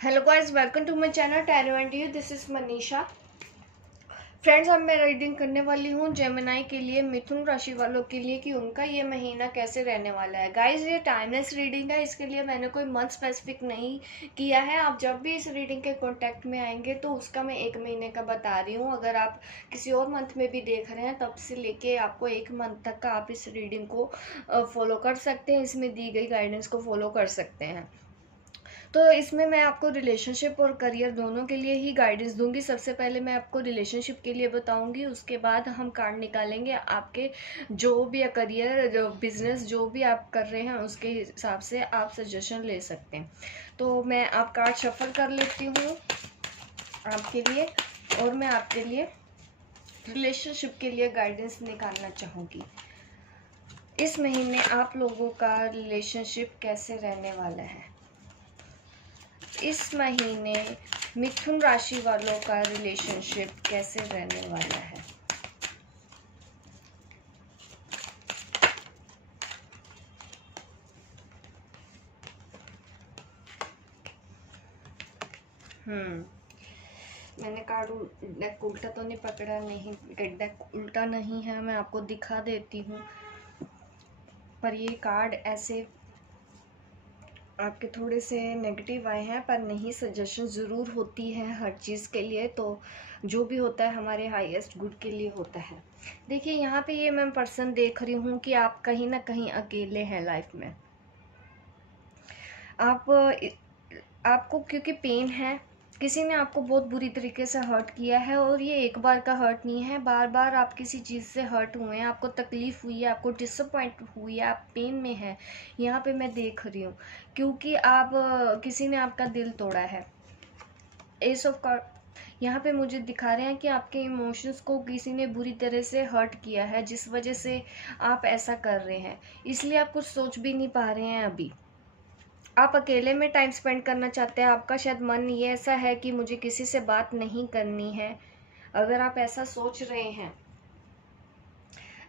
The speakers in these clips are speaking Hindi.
Hello guys, welcome to my channel tarot and you. This is Manisha. Friends, अब मैं रीडिंग करने वाली हूँ जेमिनाई के लिए, मिथुन राशि वालों के लिए कि उनका ये महीना कैसे रहने वाला है। गाइस, ये टाइमलेस रीडिंग है, इसके लिए मैंने कोई मंथ स्पेसिफिक नहीं किया है। आप जब भी इस रीडिंग के कांटेक्ट में आएंगे तो उसका मैं 1 महीने का बता रही हूँ। अगर आप किसी और मंथ में भी देख रहे हैं तब से लेके आपको 1 मंथ तक का आप इस रीडिंग को फॉलो कर सकते हैं। इसमें दी गई गाइडेंस को फॉलो कर सकते हैं। तो इसमें मैं आपको रिलेशनशिप और करियर दोनों के लिए ही गाइडेंस दूंगी। सबसे पहले मैं आपको रिलेशनशिप के लिए बताऊंगी, उसके बाद हम कार्ड निकालेंगे आपके जो भी करियर, जो बिजनेस, जो भी आप कर रहे हैं उसके हिसाब से आप सजेशन ले सकते हैं। तो मैं आप कार्ड शफल कर लेती हूँ आपके लिए, और मैं आपके लिए रिलेशनशिप के लिए गाइडेंस निकालना चाहूँगी। इस महीने आप लोगों का रिलेशनशिप कैसे रहने वाला है। इस महीने मिथुन राशि वालों का रिलेशनशिप कैसे रहने वाला है। मैंने कार्ड डेक उल्टा तो नहीं पकड़ा, नहीं डेक उल्टा नहीं है, मैं आपको दिखा देती हूँ। पर ये कार्ड ऐसे आपके थोड़े से नेगेटिव आए हैं, पर नहीं, सजेशन ज़रूर होती है हर चीज़ के लिए। तो जो भी होता है हमारे हाईएस्ट गुड के लिए होता है। देखिए, यहाँ पे ये मैं पर्सन देख रही हूँ कि आप कहीं ना कहीं अकेले हैं लाइफ में। आपको क्योंकि पेन है, किसी ने आपको बहुत बुरी तरीके से हर्ट किया है, और ये एक बार का हर्ट नहीं है, बार बार आप किसी चीज़ से हर्ट हुए हैं, आपको तकलीफ़ हुई है, आपको डिसअपॉइंट हुई है, आप पेन में हैं। यहाँ पे मैं देख रही हूँ क्योंकि आप किसी ने आपका दिल तोड़ा है। एस ऑफ कार्ड यहाँ पे मुझे दिखा रहे हैं कि आपके इमोशंस को किसी ने बुरी तरह से हर्ट किया है, जिस वजह से आप ऐसा कर रहे हैं। इसलिए आप कुछ सोच भी नहीं पा रहे हैं अभी। आप अकेले में टाइम स्पेंड करना चाहते हैं। आपका शायद मन ये ऐसा है कि मुझे किसी से बात नहीं करनी है। अगर आप ऐसा सोच रहे हैं,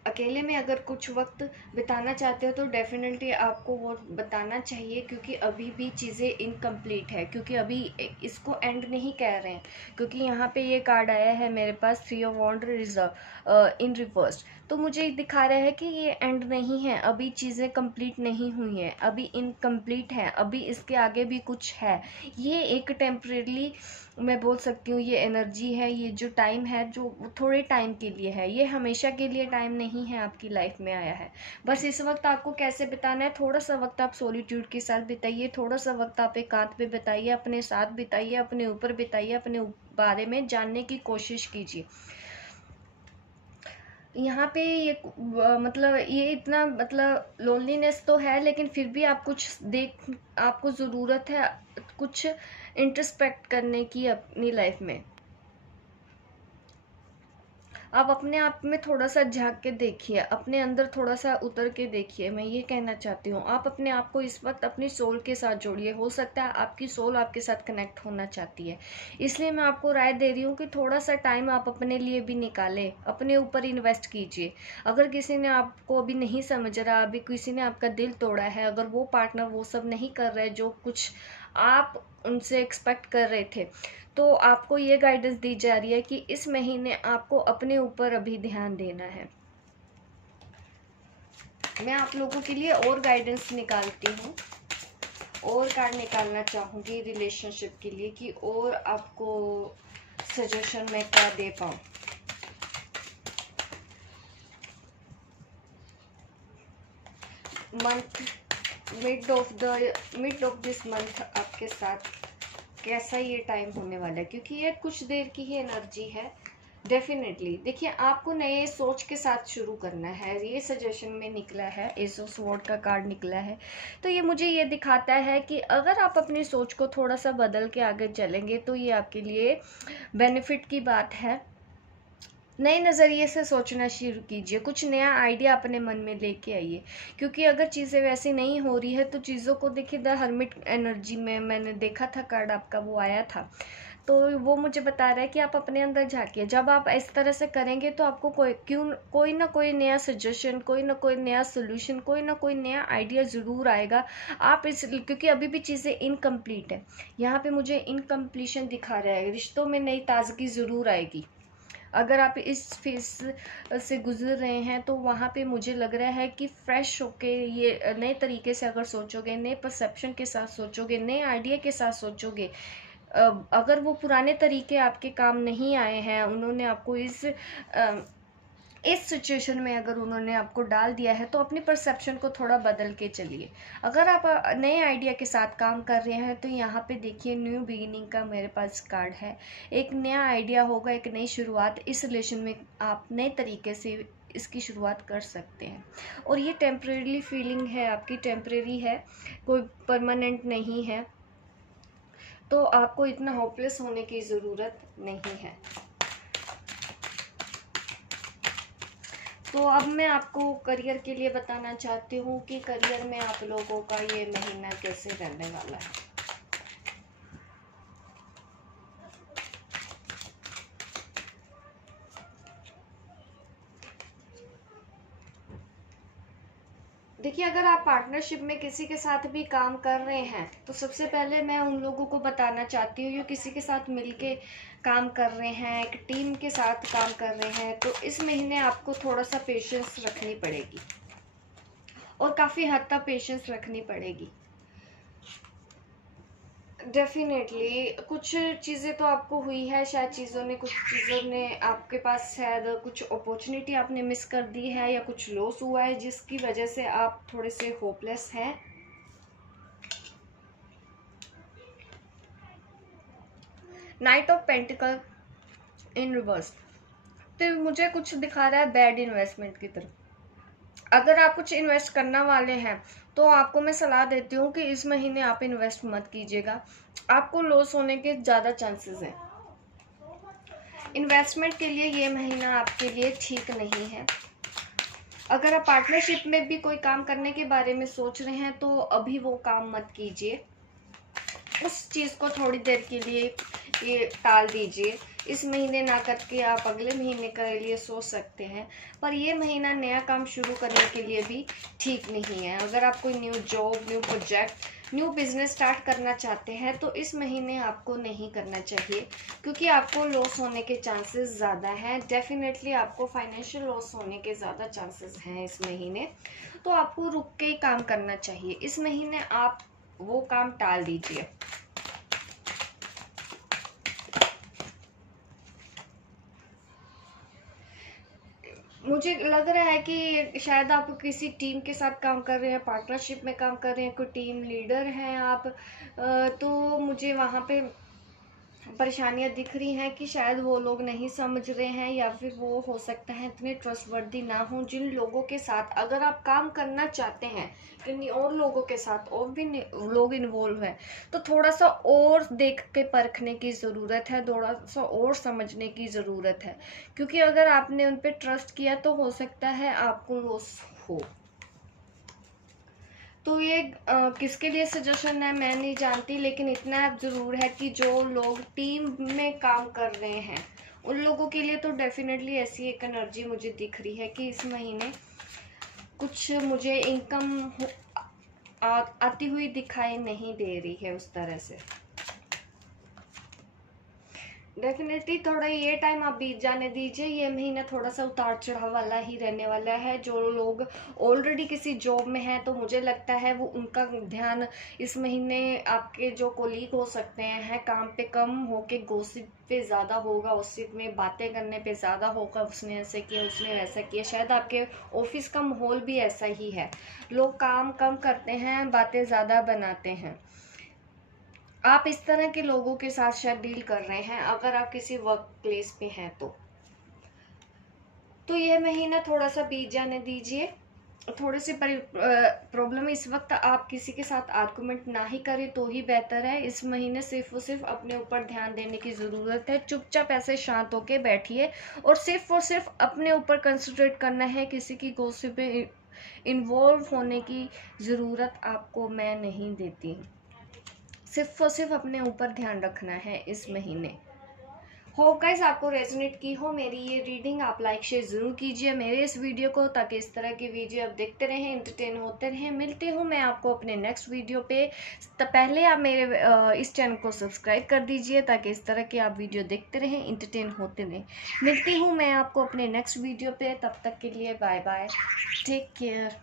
अकेले में अगर कुछ वक्त बिताना चाहते हो, तो डेफिनेटली आपको वो बताना चाहिए, क्योंकि अभी भी चीज़ें इनकम्प्लीट है, क्योंकि अभी इसको एंड नहीं कह रहे हैं। क्योंकि यहाँ पे ये कार्ड आया है मेरे पास, 3 of wand reserve in reverse. तो मुझे दिखा रहा है कि ये एंड नहीं है, अभी चीज़ें कंप्लीट नहीं हुई हैं, अभी इनकम्प्लीट है, अभी इसके आगे भी कुछ है। ये एक टेम्परेली मैं बोल सकती हूँ, ये एनर्जी है, ये जो टाइम है जो थोड़े टाइम के लिए है, ये हमेशा के लिए टाइम नहीं है आपकी लाइफ में आया है। बस इस वक्त आपको कैसे बिताना है, थोड़ा सा वक्त आप सॉलिट्यूड के साथ बिताइए, थोड़ा सा वक्त आप एकांत पे बिताइए, अपने साथ बिताइए, अपने ऊपर बिताइए, अपने बारे में जानने की कोशिश कीजिए। यहाँ पे ये मतलब ये इतना मतलब लोनलीनेस तो है, लेकिन फिर भी आप कुछ आपको ज़रूरत है कुछ इंट्रोस्पेक्ट करने की अपनी लाइफ में। आप अपने आप में थोड़ा सा झांक के देखिए, अपने अंदर थोड़ा सा उतर के देखिए। मैं ये कहना चाहती हूँ, आप अपने आप को इस वक्त अपनी सोल के साथ जोड़िए। हो सकता है आपकी सोल आपके साथ कनेक्ट होना चाहती है, इसलिए मैं आपको राय दे रही हूँ कि थोड़ा सा टाइम आप अपने लिए भी निकालें, अपने ऊपर इन्वेस्ट कीजिए। अगर किसी ने आपको अभी नहीं समझ रहा, अभी किसी ने आपका दिल तोड़ा है, अगर वो पार्टनर वो सब नहीं कर रहे जो कुछ आप उनसे एक्सपेक्ट कर रहे थे, तो आपको ये गाइडेंस दी जा रही है कि इस महीने आपको अपने ऊपर अभी ध्यान देना है। मैं आप लोगों के लिए और गाइडेंस निकालती हूँ, और कार्ड निकालना चाहूँगी रिलेशनशिप के लिए कि और आपको सजेशन मैं क्या दे पाऊँ। Month mid of this month आपके साथ कैसा ये टाइम होने वाला है, क्योंकि ये कुछ देर की ही एनर्जी है। डेफिनेटली देखिए, आपको नए सोच के साथ शुरू करना है। ये सजेशन में निकला है, एस ऑफ स्वॉर्ड का कार्ड निकला है। तो ये मुझे ये दिखाता है कि अगर आप अपनी सोच को थोड़ा सा बदल के आगे चलेंगे तो ये आपके लिए बेनिफिट की बात है। नए नज़रिए से सोचना शुरू कीजिए, कुछ नया आइडिया अपने मन में लेके आइए। क्योंकि अगर चीज़ें वैसी नहीं हो रही है तो चीज़ों को देखिए, द हर्मिट एनर्जी में मैंने देखा था कार्ड आपका, वो आया था। तो वो मुझे बता रहा है कि आप अपने अंदर झांकिए। जब आप इस तरह से करेंगे तो आपको कोई ना कोई नया सजेशन, कोई ना कोई नया सोल्यूशन, कोई ना कोई नया आइडिया ज़रूर आएगा। आप क्योंकि अभी भी चीज़ें इनकम्प्लीट है, यहाँ पे मुझे इनकम्प्लीशन दिखा रहा है। रिश्तों में नई ताजगी ज़रूर आएगी। अगर आप इस फेज से गुजर रहे हैं तो वहाँ पे मुझे लग रहा है कि फ्रेश होके ये नए तरीके से अगर सोचोगे, नए परसेप्शन के साथ सोचोगे, नए आइडिया के साथ सोचोगे, अगर वो पुराने तरीके आपके काम नहीं आए हैं, उन्होंने आपको इस सिचुएशन में अगर उन्होंने आपको डाल दिया है, तो अपनी परसेप्शन को थोड़ा बदल के चलिए। अगर आप नए आइडिया के साथ काम कर रहे हैं तो यहाँ पे देखिए न्यू बिगिनिंग का मेरे पास कार्ड है। एक नया आइडिया होगा, एक नई शुरुआत। इस रिलेशन में आप नए तरीके से इसकी शुरुआत कर सकते हैं। और ये टेम्परेरी फीलिंग है आपकी, टेम्परेरी है, कोई परमानेंट नहीं है। तो आपको इतना होपलेस होने की ज़रूरत नहीं है। तो अब मैं आपको करियर के लिए बताना चाहती हूँ कि करियर में आप लोगों का ये महीना कैसे रहने वाला है। देखिए, अगर आप पार्टनरशिप में किसी के साथ भी काम कर रहे हैं तो सबसे पहले मैं उन लोगों को बताना चाहती हूँ जो किसी के साथ मिलके काम कर रहे हैं, एक टीम के साथ काम कर रहे हैं, तो इस महीने आपको थोड़ा सा पेशेंस रखनी पड़ेगी और काफ़ी हद तक पेशेंस रखनी पड़ेगी। डेफिनेटली कुछ चीज़ें तो आपको हुई है, शायद कुछ चीज़ों ने आपके पास शायद कुछ अपॉर्चुनिटी आपने मिस कर दी है या कुछ लॉस हुआ है जिसकी वजह से आप थोड़े से होपलेस हैं। Night of pentacle in reverse, तो मुझे कुछ दिखा रहा है बैड इन्वेस्टमेंट की तरफ। अगर आप कुछ इन्वेस्ट करने वाले हैं तो आपको मैं सलाह देती हूँ कि इस महीने आप इन्वेस्ट मत कीजिएगा, आपको लॉस होने के ज़्यादा चांसेस हैं। इन्वेस्टमेंट के लिए ये महीना आपके लिए ठीक नहीं है। अगर आप पार्टनरशिप में भी कोई काम करने के बारे में सोच रहे हैं तो अभी वो काम मत कीजिए, उस चीज़ को थोड़ी देर के लिए ये टाल दीजिए। इस महीने ना करके आप अगले महीने के लिए सोच सकते हैं, पर ये महीना नया काम शुरू करने के लिए भी ठीक नहीं है। अगर आप कोई new job, new project, new business start करना चाहते हैं तो इस महीने आपको नहीं करना चाहिए, क्योंकि आपको लॉस होने के चांसेस ज़्यादा हैं। डेफिनेटली आपको फाइनेंशियल लॉस होने के ज़्यादा चांसेस हैं इस महीने, तो आपको रुक के ही काम करना चाहिए। इस महीने आप वो काम टाल दीजिए। मुझे लग रहा है कि शायद आप किसी टीम के साथ काम कर रहे हैं, पार्टनरशिप में काम कर रहे हैं, कोई टीम लीडर हैं आप, तो मुझे वहाँ पे परेशानियाँ दिख रही हैं कि शायद वो लोग नहीं समझ रहे हैं, या फिर वो हो सकता है इतने ट्रस्टवर्दी ना हो। जिन लोगों के साथ अगर आप काम करना चाहते हैं, किन्हीं और लोगों के साथ और भी लोग इन्वॉल्व हैं, तो थोड़ा सा और देख के परखने की ज़रूरत है, थोड़ा सा और समझने की ज़रूरत है, क्योंकि अगर आपने उन पर ट्रस्ट किया तो हो सकता है आपको लॉस हो। तो ये किसके लिए सजेशन है मैं नहीं जानती, लेकिन इतना ज़रूर है कि जो लोग टीम में काम कर रहे हैं उन लोगों के लिए तो डेफिनेटली ऐसी एक एनर्जी मुझे दिख रही है कि इस महीने कुछ मुझे इनकम आती हुई दिखाई नहीं दे रही है उस तरह से। डेफिनेटली थोड़ा ये टाइम आप बीत जाने दीजिए। ये महीना थोड़ा सा उतार चढ़ाव वाला ही रहने वाला है। जो लोग ऑलरेडी किसी जॉब में हैं तो मुझे लगता है वो उनका ध्यान इस महीने आपके जो कोलीग हो सकते हैं काम पे कम होके गॉसिप पे ज़्यादा होगा, गॉसिप में बातें करने पे ज़्यादा होगा, उसने ऐसे किया, उसने वैसा किया। शायद आपके ऑफिस का माहौल भी ऐसा ही है, लोग काम कम करते हैं, बातें ज़्यादा बनाते हैं। आप इस तरह के लोगों के साथ शायद डील कर रहे हैं अगर आप किसी वर्क प्लेस पे हैं तो ये महीना थोड़ा सा बीत जाने दीजिए। थोड़ी सी प्रॉब्लम इस वक्त आप किसी के साथ आर्गुमेंट ना ही करें तो ही बेहतर है। इस महीने सिर्फ और सिर्फ अपने ऊपर ध्यान देने की ज़रूरत है। चुपचाप ऐसे शांत होके बैठिए और सिर्फ अपने ऊपर कंसंट्रेट करना है। किसी की गॉसिप में इन्वॉल्व होने की ज़रूरत आपको मैं नहीं देती। सिर्फ और सिर्फ अपने ऊपर ध्यान रखना है इस महीने। होप गाइस आपको रेजोनेट की हो मेरी ये रीडिंग। आप लाइक शेयर ज़रूर कीजिए मेरे इस वीडियो को, ताकि इस तरह की वीडियो आप देखते रहें, एंटरटेन होते रहें। मिलती हूँ मैं आपको अपने नेक्स्ट वीडियो पे। तो पहले आप मेरे इस चैनल को सब्सक्राइब कर दीजिए, ताकि इस तरह की आप वीडियो देखते रहें, एंटरटेन होते रहें। मिलती हूँ मैं आपको अपने नेक्स्ट वीडियो पे। तब तक के लिए बाय बाय, टेक केयर।